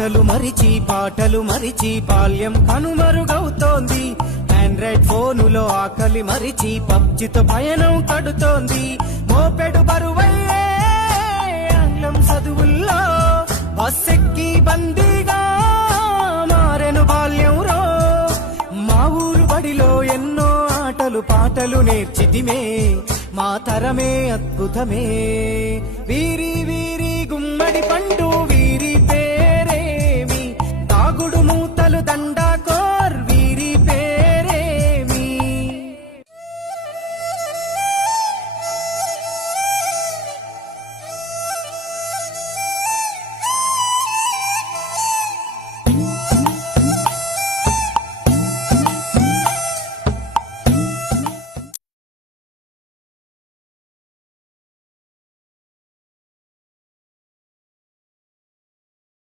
ఆటలు మరిచి పాటలు మరిచి బాల్యం కనుమరుగవుతోంది. ఆండ్రాయిడ్ ఫోనులో ఆకలి మరిచి పబ్జితో పయనం కడుతోంది. మోపెడు బరువయ్యే ఆంగ్లం చదువుల్లో బస్సెక్కి బందీగా మారెను బాల్యం రో. మా ఊరు బడిలో ఎన్నో ఆటలు పాటలు నేర్చితిమే, మా తరమే అద్భుతమే. వీరి వీరి గుమ్మడి పండు